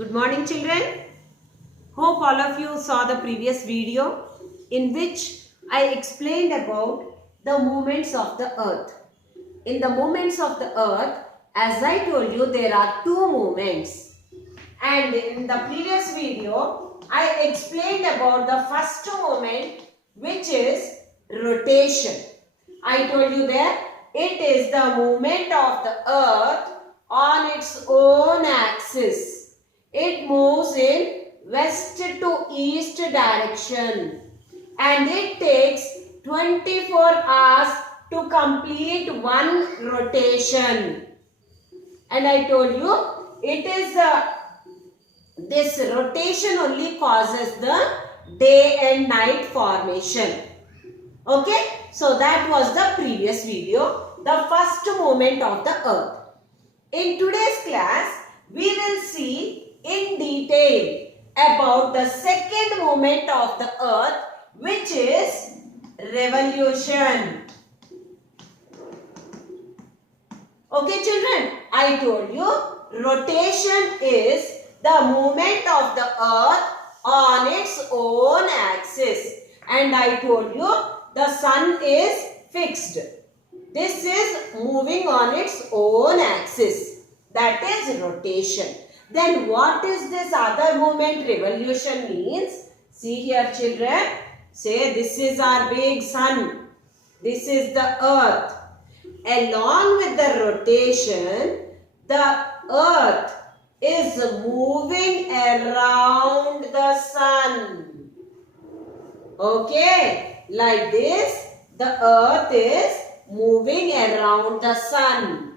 Good morning, children. Hope all of you saw the previous video in which I explained about the movements of the earth. In the movements of the earth, as I told you, there are two movements. And in the previous video, I explained about the first movement, which is rotation. I told you that it is the movement of the earth on its own axis. It moves in west to east direction and it takes 24 hours to complete one rotation. And I told you it is this rotation only causes the day and night formation. Okay, so that was the previous video, the first movement of the earth. In today's class, we will see in detail about the second movement of the earth, which is revolution. Okay, children, I told you rotation is the movement of the earth on its own axis. And I told you the sun is fixed. This is moving on its own axis. That is rotation. Then what is this other movement revolution means? See here, children. Say this is our big sun. This is the earth. Along with the rotation, the earth is moving around the sun. Okay, like this, the earth is moving around the sun.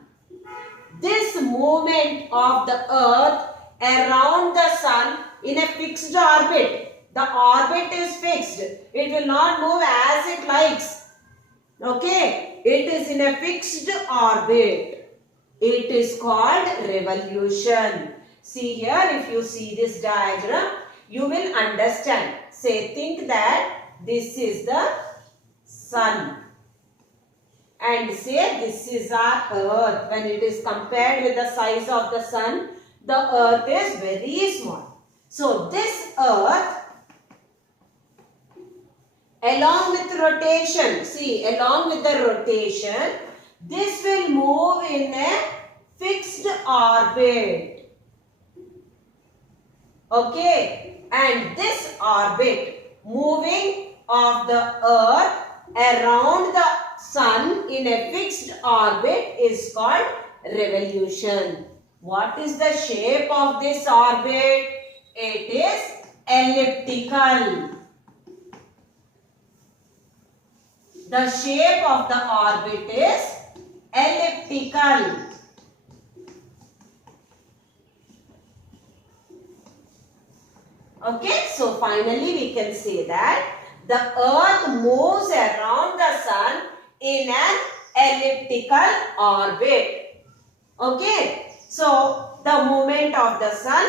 This movement of the earth around the sun in a fixed orbit. The orbit is fixed. It will not move as it likes. Okay, it is in a fixed orbit. It is called revolution. See here, if you see this diagram, you will understand. Say, think that this is the sun. And say, this is our earth. When it is compared with the size of the sun, the earth is very small. So, this earth, along with rotation, see, along with the rotation, this will move in a fixed orbit. Okay, and this orbit moving of the earth around the sun in a fixed orbit is called revolution. What is the shape of this orbit? It is elliptical. The shape of the orbit is elliptical. Okay, so finally we can say that the earth moves around the sun in an elliptical orbit. Okay, so the movement of the sun,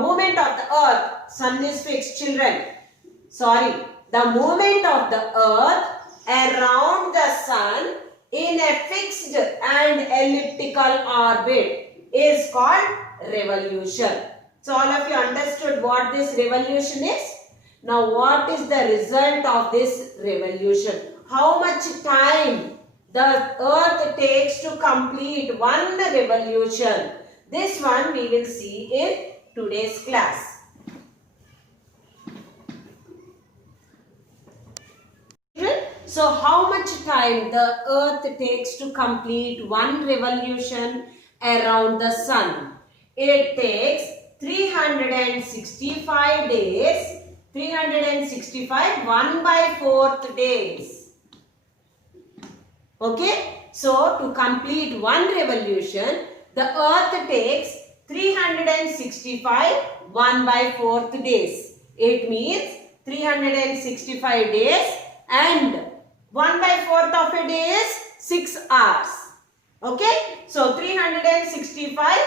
movement of the earth, sun is fixed, children. Sorry, the movement of the earth around the sun in a fixed and elliptical orbit is called revolution. So all of you understood what this revolution is? Now what is the result of this revolution? How much time the earth takes to complete one revolution? This one we will see in today's class. So how much time the earth takes to complete one revolution around the sun? It takes 365 days, 365 1/4 days. Okay, so to complete one revolution, the earth takes 365 1/4 days. It means 365 days and 1/4 of a day is 6 hours. Okay, so 365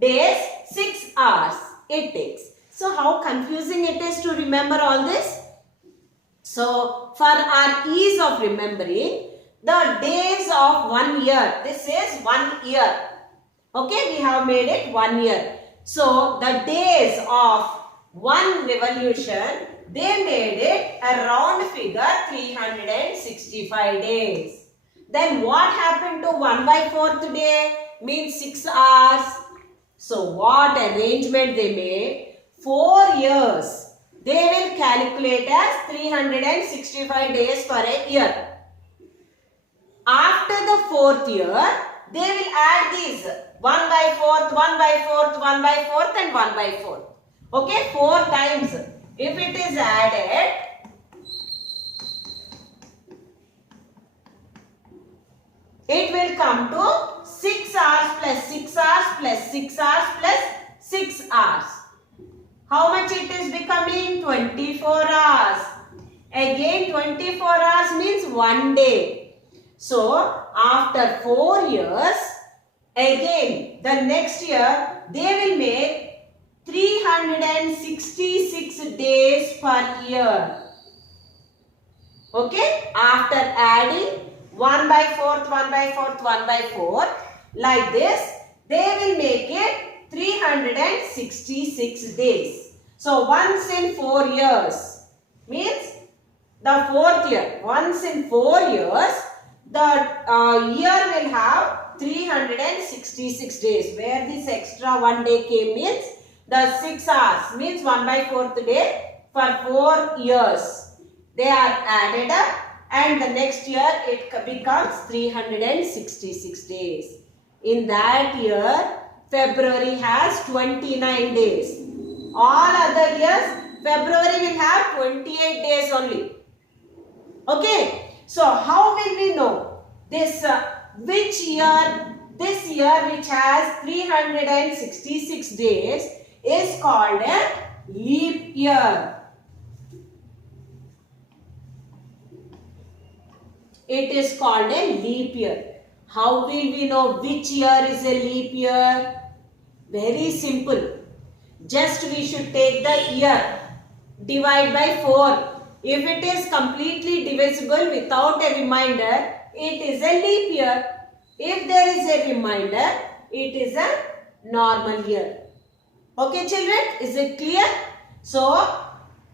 days, 6 hours it takes. So how confusing it is to remember all this? So for our ease of remembering, the days of 1 year, this is 1 year. Okay, we have made it 1 year. So the days of one revolution, they made it a round figure 365 days. Then what happened to 1/4 day? Means 6 hours. So what arrangement they made? 4 years. They will calculate as 365 days for a year. After the 4th year, they will add these 1/4, 1/4, 1/4 and 1/4. Okay, 4 times. If it is added, it will come to 6 hours plus 6 hours plus 6 hours plus 6 hours. How much it is becoming? 24 hours. Again 24 hours means 1 day. So after 4 years, again the next year they will make 366 days per year. Okay, after adding 1/4, 1/4, 1/4 like this, they will make it 366 days. So once in 4 years means the 4th year. Once in 4 years, the year will have 366 days. Where this extra 1 day came means the 6 hours means 1/4 day for 4 years. They are added up and the next year it becomes 366 days. In that year, February has 29 days. All other years, February will have 28 days only. Okay, so how will we know this which year, this year which has 366 days is called a leap year. It is called a leap year. How will we know which year is a leap year? Very simple. Just we should take the year, divide by 4. If it is completely divisible without a remainder, it is a leap year. If there is a remainder, it is a normal year. Okay children, is it clear? So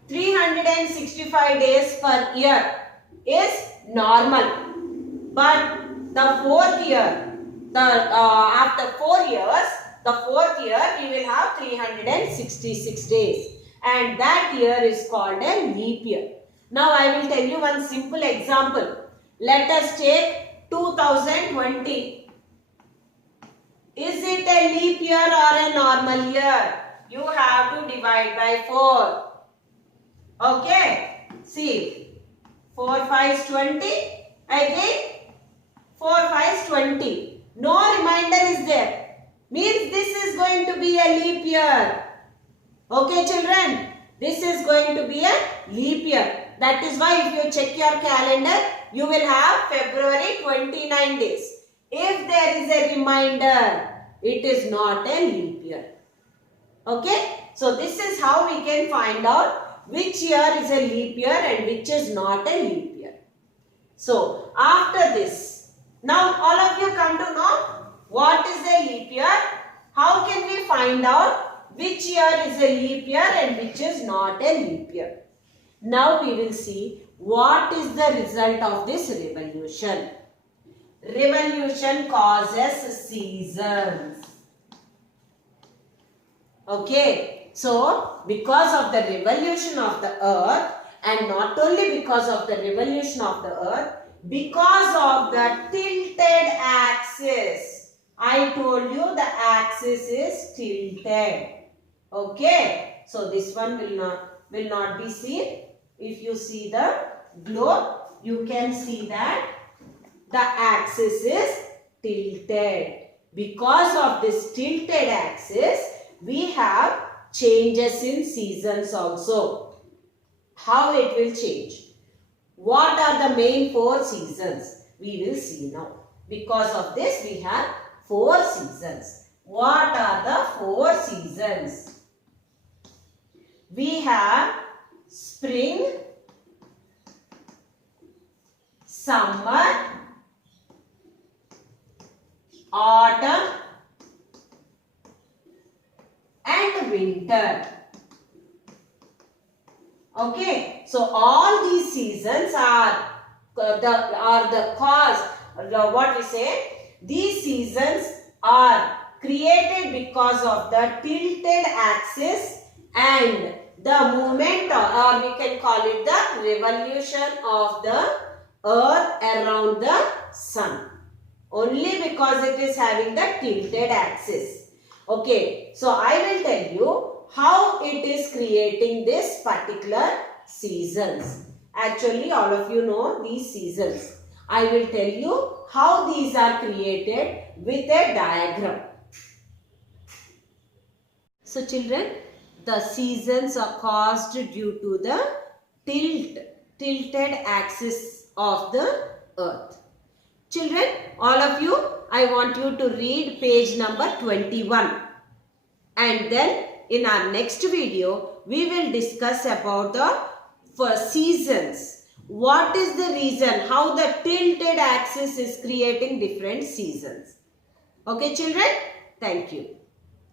365 days per year is normal. But the 4th year, after 4 years, the 4th year we will have 366 days. And that year is called a leap year. Now I will tell you one simple example. Let us take 2020. Is it a leap year or a normal year? You have to divide by 4. Okay. See. 4 5 is 20. Again 4 5 is 20. No remainder is there. Means this is going to be a leap year. Okay children. This is going to be a leap year. That is why if you check your calendar, you will have February 29 days. If there is a remainder, it is not a leap year. Okay. So this is how we can find out which year is a leap year and which is not a leap year. So after this, now all of you come to know what is a leap year. How can we find out which year is a leap year and which is not a leap year? Now we will see what is the result of this revolution. Revolution causes seasons. Okay. So because of the revolution of the earth, and not only because of the revolution of the earth, because of the tilted axis. I told you the axis is tilted. Okay. So this one will not be seen. If you see the globe, you can see that the axis is tilted. Because of this tilted axis, we have changes in seasons also. How it will change? What are the main 4 seasons? We will see now. Because of this, we have 4 seasons. What are the 4 seasons? We have spring, summer, autumn, and winter. Okay, so all these seasons are the cause. What we say? These seasons are created because of the tilted axis and the movement, or we can call it the revolution of the earth around the sun. Only because it is having the tilted axis. Okay, so I will tell you how it is creating this particular seasons. Actually, all of you know these seasons. I will tell you how these are created with a diagram. So children, the seasons are caused due to the tilted axis of the earth. Children, all of you, I want you to read page number 21. And then in our next video, we will discuss about the seasons. What is the reason how the tilted axis is creating different seasons? Okay children, thank you.